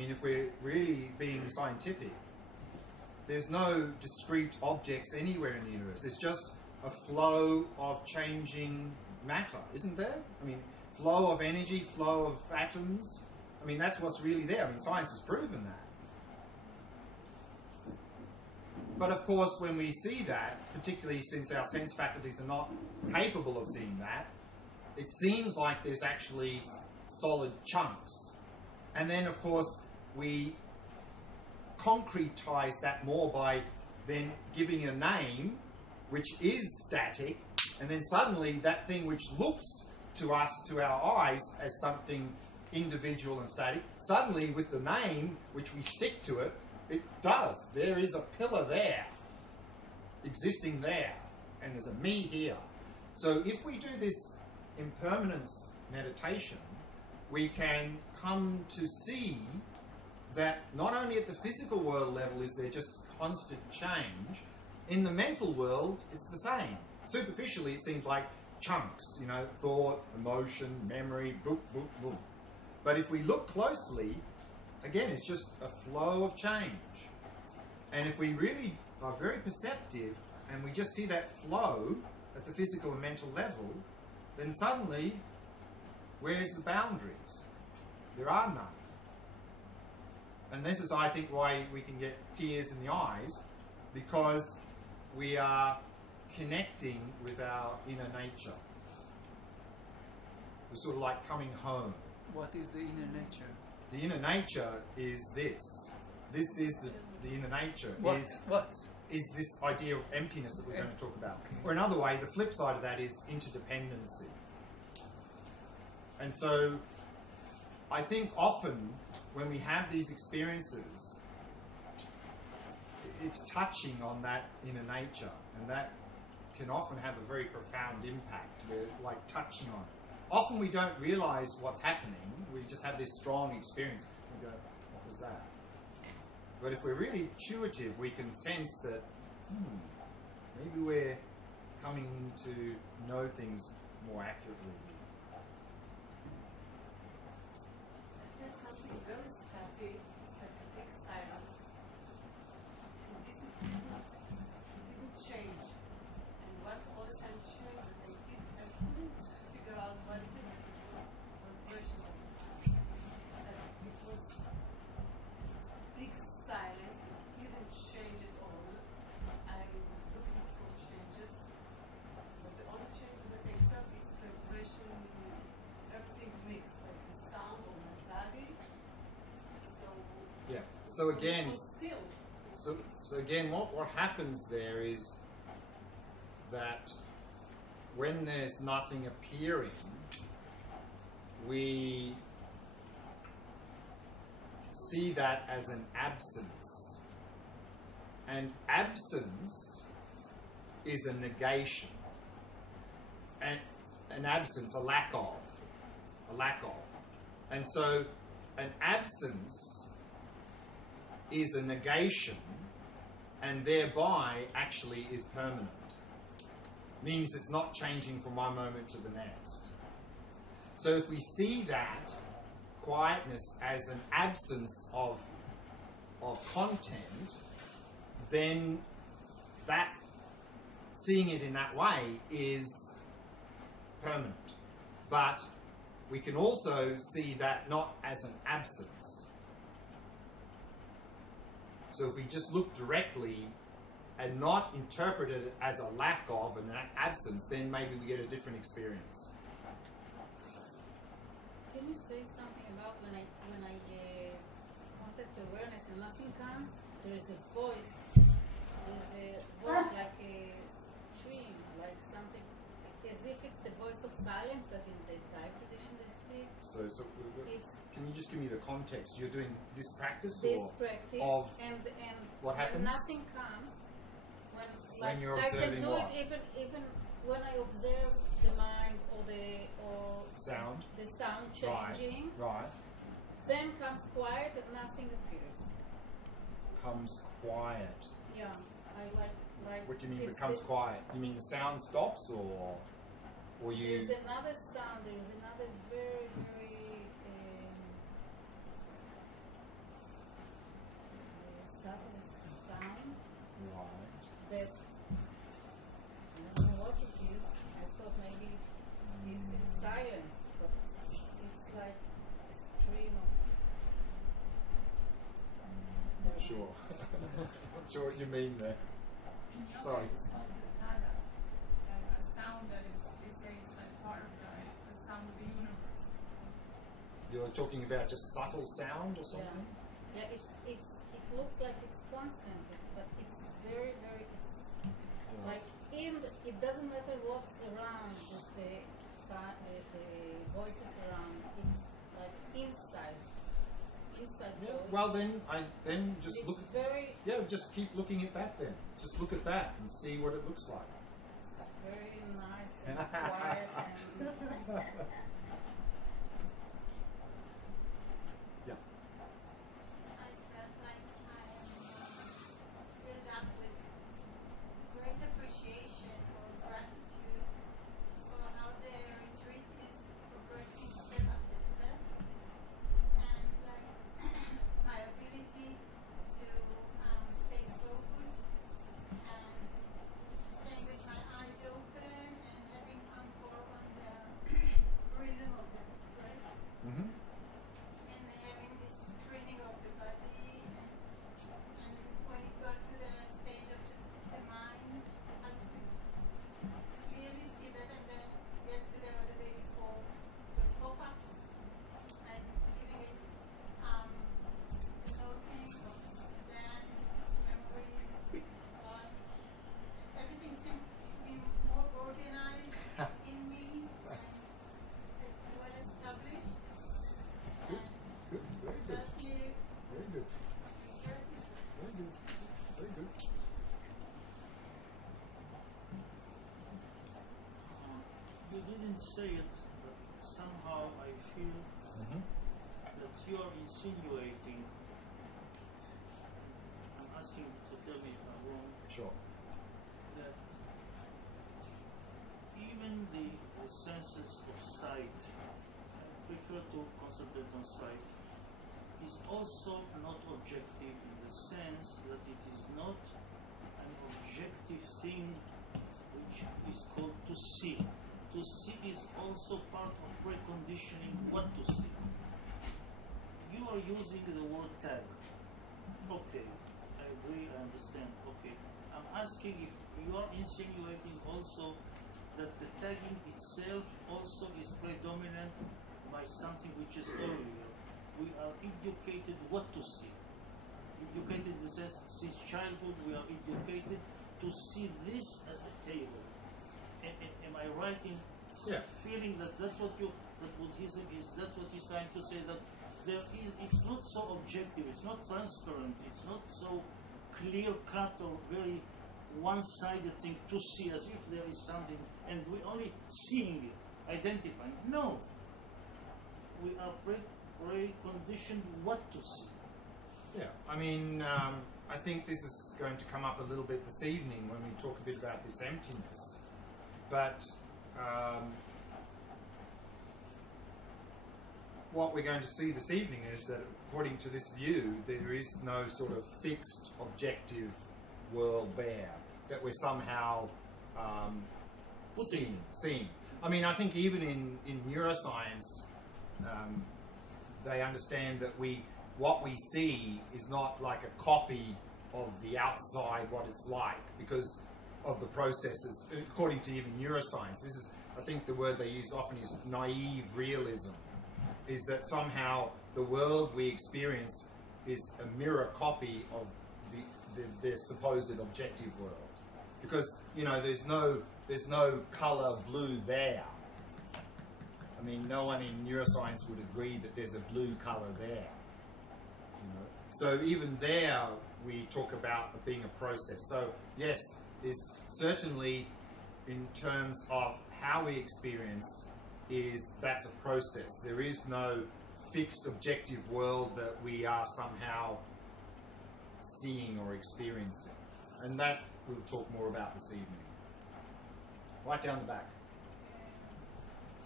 mean, if we're really being scientific, there's no discrete objects anywhere in the universe. It's just a flow of changing matter, isn't there? I mean, flow of energy, flow of atoms. I mean, that's what's really there. I mean, science has proven that. But of course, when we see that, particularly since our sense faculties are not capable of seeing that, it seems like there's actually solid chunks. And then, of course, we concretize that more by then giving a name, which is static, and then suddenly that thing which looks to us, to our eyes, as something individual and static, suddenly with the name, which we stick to it, it does. There is a pillar there, existing there, and there's a me here. So if we do this impermanence meditation, we can come to see that not only at the physical world level is there just constant change, in the mental world it's the same. Superficially it seems like chunks, you know, thought, emotion, memory, boop, boop, boop. But if we look closely, again, it's just a flow of change. And if we really are very perceptive and we just see that flow at the physical and mental level, then suddenly, where's the boundaries? There are none. And this is, I think, why we can get tears in the eyes, because we are connecting with our inner nature. We're sort of like coming home. What is the inner nature? The inner nature is this. This is the inner nature. What? Is this idea of emptiness that we're going to talk about. Or another way, the flip side of that is interdependency. And so, I think often when we have these experiences, it's touching on that inner nature, and that can often have a very profound impact. We're like touching on it. Often we don't realize what's happening. We just have this strong experience. We go, what was that? But if we're really intuitive, we can sense that maybe we're coming to know things more accurately. There's something very static. It's like a big silence. And this is it didn't change. And what all the time changed that I couldn't figure out what is it. What version of it. It was big silence. It didn't change at all. I was looking for changes, but the only change that I felt is vibration. Everything mixed, like the sound of my body. Yeah. So again, Still. so again, what happens there is that when there's nothing appearing, we see that as an absence. And absence is a negation. And an absence, a lack of. A lack of. And so an absence is a negation, and thereby actually is permanent. Means it's not changing from one moment to the next. So if we see that quietness as an absence of content, then that seeing it in that way is permanent. But we can also see that not as an absence. So if we just look directly and not interpret it as a lack of and an absence, then maybe we get a different experience. Can you say something about when I contact awareness and nothing comes? There is a voice. There's a voice like a stream, like something, as if it's the voice of silence that in the Thai tradition they speak. So can you just give me the context? You're doing this practice, this or practice, of and what when happens? nothing comes, When you're I can observing do what? it even when I observe the mind or Sound. the sound changing. Right. Then comes quiet and nothing appears. Comes quiet. Yeah, I like. What do you mean it's becomes the- quiet? You mean the sound stops, or you? There's another sound. There's another very Right. that I don't know what it is. I thought maybe this is silence, but it's like a stream of. Not sure. Not sure what you mean there. In yoga, Sorry. it's called nada. A sound that is, they say it's like part of the sound of the universe. You're talking about just subtle sound or something? Yeah, it looks like it's constant, but it's very, very, it's like it doesn't matter what's around, just the voices around, it's like inside Yeah. those. Well, then just It's look. very, Just keep looking at that then. Just look at that and see what it looks like. very nice and quiet and Yeah. I felt like I am filled up with great appreciation or gratitude for how the retreat is progressing step after step, and like my ability to stay focused and staying with my eyes open and having control on the rhythm of the breath. Mm-hmm. And having this screening of the body, and when it got to the stage of the mind, I could clearly see better than yesterday or the day before the pop-ups, and giving it noting of dance, memory, everything seems to be more organized in me and well established. Good. Good. Very good. Certainly Very good. very Very good. Very good. You didn't say it, but somehow I feel Mm-hmm. that you are insinuating. I'm asking you to tell me if I'm wrong. Sure. That even the senses of sight, I prefer to concentrate on sight, is also not objective in the sense that it is not an objective thing which is called to see. To see is also part of preconditioning what to see. You are using the word tag. Okay, I agree, I understand. Okay, I'm asking if you are insinuating also that the tagging itself also is predominant by something which is earlier. We are educated what to see. Educated in the sense, since childhood we are educated to see this as a table. Am I right in Yeah. feeling that that's what Buddhism is, that's what he's trying to say, that it's not so objective, it's not transparent, it's not so clear-cut or very one-sided thing to see as if there is something and we're only seeing it, identifying. No. We are preconditioned what to see. Yeah. I mean, I think this is going to come up a little bit this evening when we talk a bit about this emptiness. But what we're going to see this evening is that according to this view, there is no sort of fixed objective world there that we're somehow seeing. I mean, I think even in neuroscience, they understand that what we see is not like a copy of the outside, what it's like, because of the processes, according to even neuroscience. This is, I think the word they use often is naive realism, is that somehow the world we experience is a mirror copy of the supposed objective world. Because, you know, there's no colour blue there. I mean, no one in neuroscience would agree that there's a blue colour there. You know? So even there, we talk about it being a process. So yes, is certainly in terms of how we experience, that's a process. There is no fixed objective world that we are somehow seeing or experiencing. And that we'll talk more about this evening. Right down the back.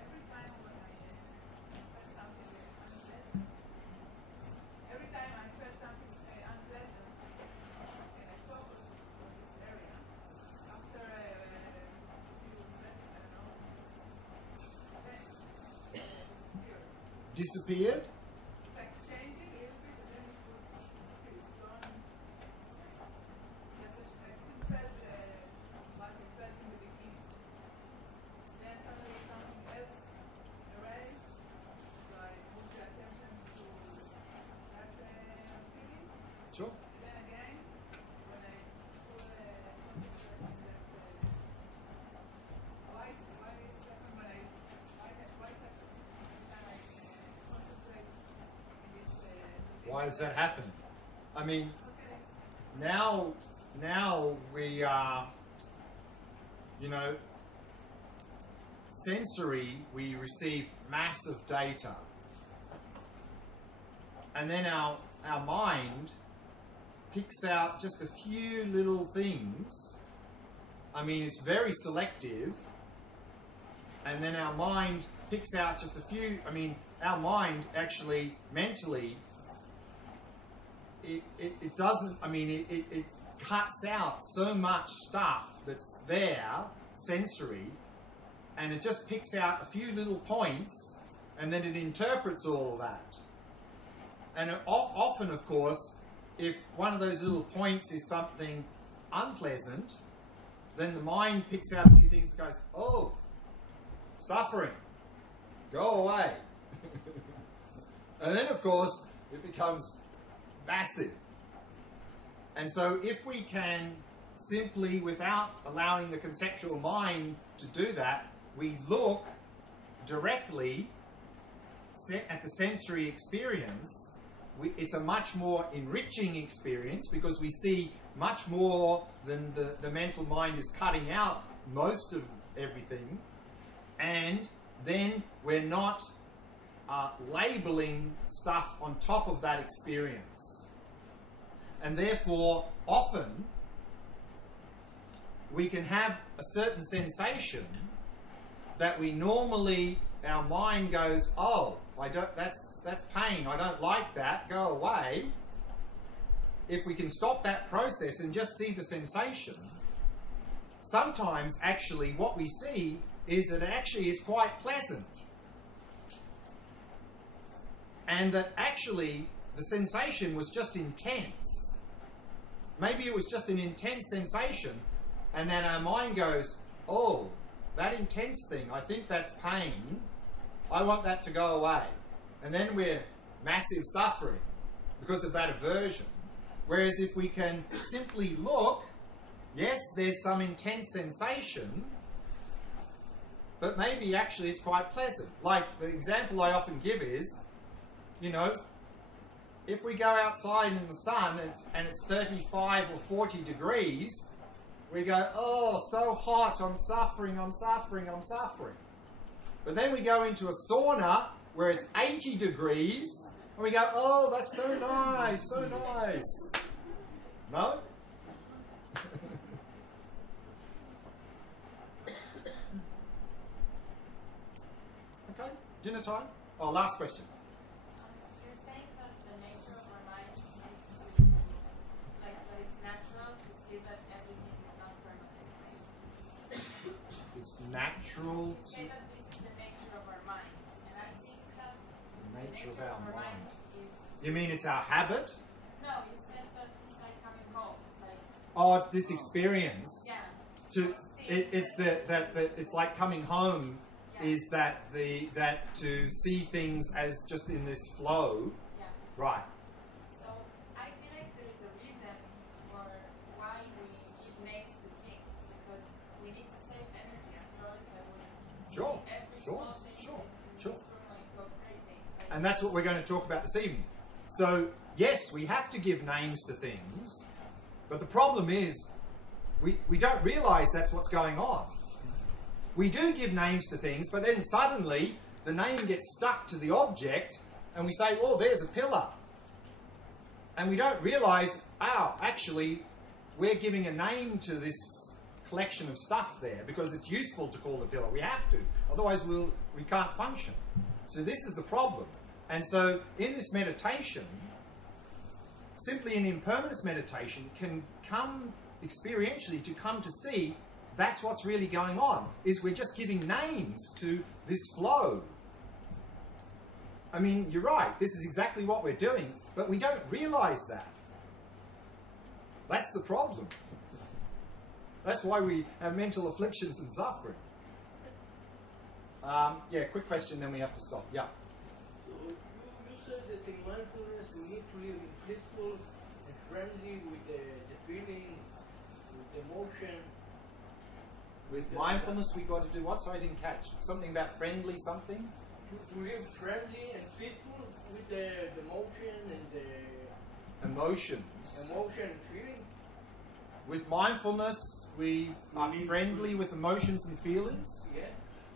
Every time when I felt something unpleasant, every time I felt something unpleasant, and I focus on disappeared? It's like changing a little bit, and then it was gone. Yes, I couldn't felt what we felt in the beginning. Then suddenly something else arose, so I moved the attention to that feelings. Sure. And then again, when I put concentration that why it's happened when why it's happened and I concentrate in this Why does that happen? I mean, okay. now we are, you know, sensory, we receive massive data. And then our mind picks out just a few little things. I mean, it's very selective. And then our mind picks out just a few. I mean, our mind actually mentally, it doesn't, I mean, it cuts out so much stuff that's there, sensory, and it just picks out a few little points, and then it interprets all of that. And often, of course, if one of those little points is something unpleasant, then the mind picks out a few things and goes, oh, suffering, go away. And then, of course, it becomes massive. And so if we can simply, without allowing the conceptual mind to do that, we look directly at the sensory experience, it's a much more enriching experience because we see much more than the mental mind is cutting out most of everything. And then we're not labeling stuff on top of that experience. And therefore, often, we can have a certain sensation that we normally, our mind goes, oh, that's pain, I don't like that, go away. If we can stop that process and just see the sensation, sometimes actually what we see is that actually it's quite pleasant. And that actually the sensation was just intense. Maybe it was just an intense sensation, and then our mind goes, oh, that intense thing, I think that's pain, I want that to go away. And then we're massive suffering because of that aversion. Whereas if we can simply look, yes, there's some intense sensation, but maybe actually it's quite pleasant. Like the example I often give is, you know, if we go outside in the sun and it's 35 or 40 degrees, we go, oh, so hot, I'm suffering, I'm suffering, I'm suffering. But then we go into a sauna where it's 80 degrees, and we go, oh, that's so nice, so nice. No? Okay, dinner time? Oh, last question. You're saying that the nature of our mind is to, like, that it's natural to see that everything is not permanent. It's natural You to say that this is the nature of our mind, and I think that the nature of our mind. is... You mean it's our habit? No, you said that it's like coming home. Like, Oh, this experience. yeah. It's like coming home. Yeah. Is that to see things as just in this flow, Yeah. right? So I feel like there is a reason for why we give names to things, because we need to save energy. After all, if I would Sure, every sure, small thing sure, in sure. this room, I'd go crazy. And that's what we're going to talk about this evening. So yes, we have to give names to things, but the problem is we don't realize that's what's going on. We do give names to things, but then suddenly the name gets stuck to the object and we say, oh, there's a pillar. And we don't realize, oh, actually, we're giving a name to this collection of stuff there because it's useful to call the pillar. We have to. Otherwise, we can't function. So this is the problem. And so in this meditation, simply an impermanence meditation can come experientially to come to see that's what's really going on, is we're just giving names to this flow. I mean, you're right. This is exactly what we're doing, but we don't realize that. That's the problem. That's why we have mental afflictions and suffering. Yeah, quick question, then we have to stop. Yeah. So you said that in mindfulness we need to live peaceful and friendly with the feelings, with the emotion. With mindfulness, we've got to do what? Sorry, I didn't catch. Something about friendly something? To live friendly and peaceful with the emotion and the Emotions. emotion and feeling. With mindfulness, we are friendly with emotions and feelings. Yeah.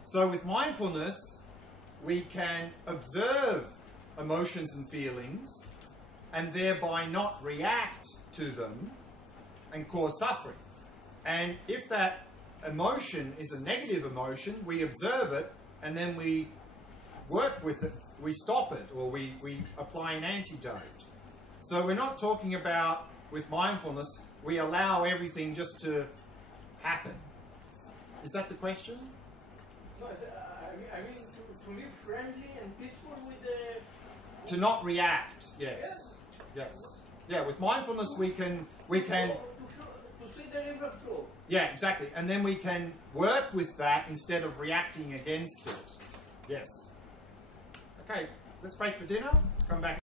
So with mindfulness, we can observe emotions and feelings and thereby not react to them and cause suffering. And if that emotion is a negative emotion, we observe it and then we work with it, we stop it, or we apply an antidote. So we're not talking about, with mindfulness, we allow everything just to happen. Is that the question? No, I mean to live friendly and peaceful with the... To not react, yes. Yes. Yeah, with mindfulness we can... To see the river flow. Yeah, exactly. And then we can work with that instead of reacting against it. Yes. Okay, let's break for dinner. Come back.